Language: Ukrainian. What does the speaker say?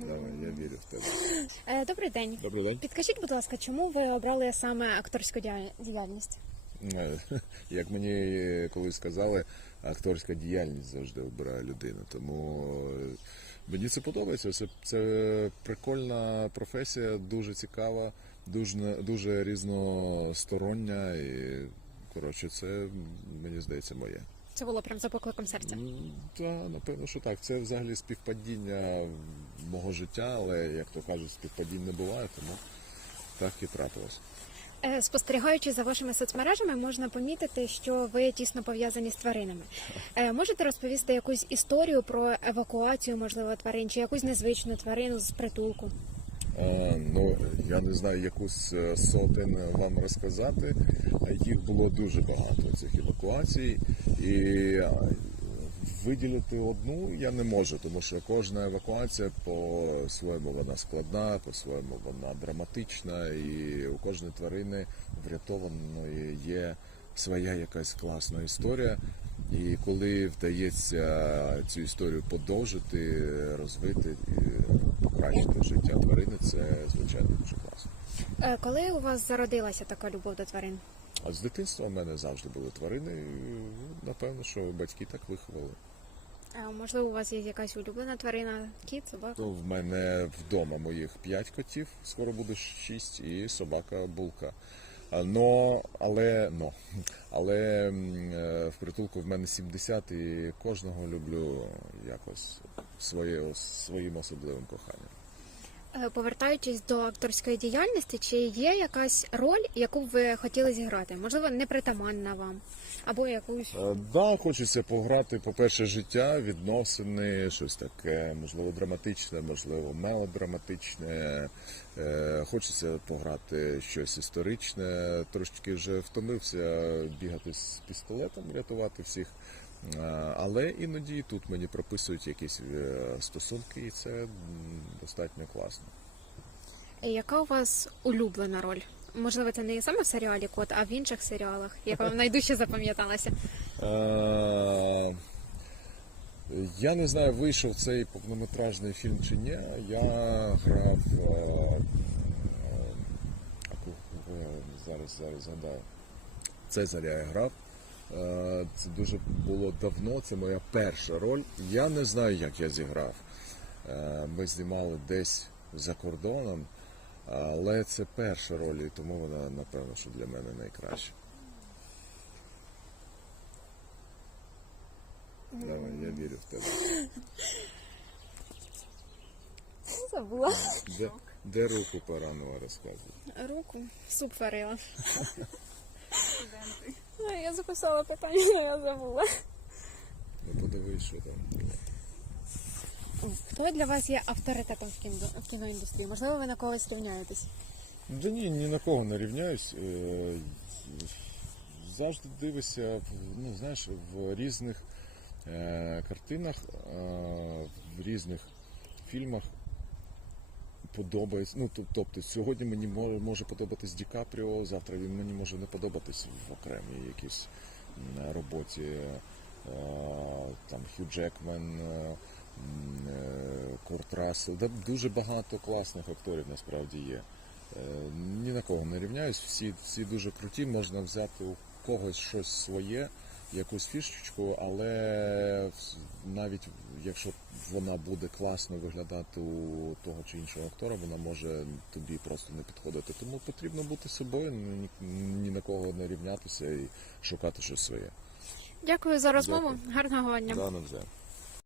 Давай, я вірю в тебе. Е, Добрий день. Добрий день. Підкажіть, будь ласка, чому ви обрали саме акторську діяльність? Е, Як мені колись сказали, акторська діяльність завжди обирає людину. Тому е, мені це подобається. Це, це прикольна професія, дуже цікава, дуже, дуже різностороння і коротше, це мені здається моє. Це було прям за покликом серця. Так, напевно, що так. Це взагалі співпадіння мого життя, але як то кажуть, співпадінь не буває, тому так і трапилось. Е, Спостерігаючи за вашими соцмережами, можна помітити, що ви тісно пов'язані з тваринами. Е, Можете розповісти якусь історію про евакуацію, можливо, тварин, чи якусь незвичну тварину з притулку? Е, Ну, я не знаю, яку з е, сотень вам розказати. а Їх було дуже багато цих евакуацій, і виділити одну я не можу, тому що кожна евакуація по-своєму вона складна, по-своєму вона драматична, і у кожної тварини врятованої є своя якась класна історія. І коли вдається цю історію подовжити, розвити покращити життя тварини, це звичайно дуже класно. Е, Коли у вас зародилася така любов до тварин? А з дитинства в мене завжди були тварини. і, Напевно, що батьки так виховали. А, Можливо, у вас є якась улюблена тварина, кіт, собака? Ну, в мене вдома моїх п'ять котів, скоро буде шість, і собака булка. Но, але, но, але е, в притулку в мене 70 і кожного люблю якось своє, своїм особливим коханням. Е, Повертаючись до акторської діяльності, чи є якась роль, яку б ви хотіли зіграти? Можливо, непритаманна вам, або якусь Е, Да, хочеться пограти, по-перше, життя, відносини, щось таке, можливо, драматичне, можливо, мелодраматичне. Е, Хочеться пограти щось історичне. Трошечки вже втомився бігати з пістолетом, рятувати всіх. Але іноді тут мені прописують якісь стосунки, і це достатньо класно. Е, яка у вас улюблена роль? Можливо, це не саме в серіалі Кот, а в інших серіалах, яка вам найдужче запам'яталася? Е, Я не знаю, вийшов цей повнометражний фільм чи ні. Я грав. е, Зараз, зараз згадаю. Цезаря я грав. Це дуже було давно, це моя перша роль. Я не знаю, як я зіграв. Е, Ми знімали десь за кордоном, але це перша роль, і тому вона, напевно, що для мене найкраща. Давай, я вірю в тебе. Забула Де, де руку поранила розказуй? руку. Суп варила. Ой, Я записала питання, я забула. Ну подивись, що там. Хто для вас є авторитетом в кіноіндустрії? Можливо, ви на когось рівняєтесь? Да ні, ні на кого не рівняюсь. Е, Завжди дивишся, ну знаєш, в різних е, картинах, е, в різних фільмах подобається. Ну, тобто, сьогодні мені може, подобатись Ді Капріо, завтра він мені може не подобатись в окремій якійсь роботі. Там Хью Джекмен, Курт Рассел. Да, дуже багато класних акторів насправді є. Е, Ні на кого не рівняюсь, всі, всі дуже круті, можна взяти у когось щось своє, якусь фішечку, але навіть якщо вона буде класно виглядати у того чи іншого актора, вона може тобі просто не підходити. Тому потрібно бути собою, ні, ні на кого не рівнятися і шукати щось своє. Дякую за розмову. Дякую. Гарного дня. Да.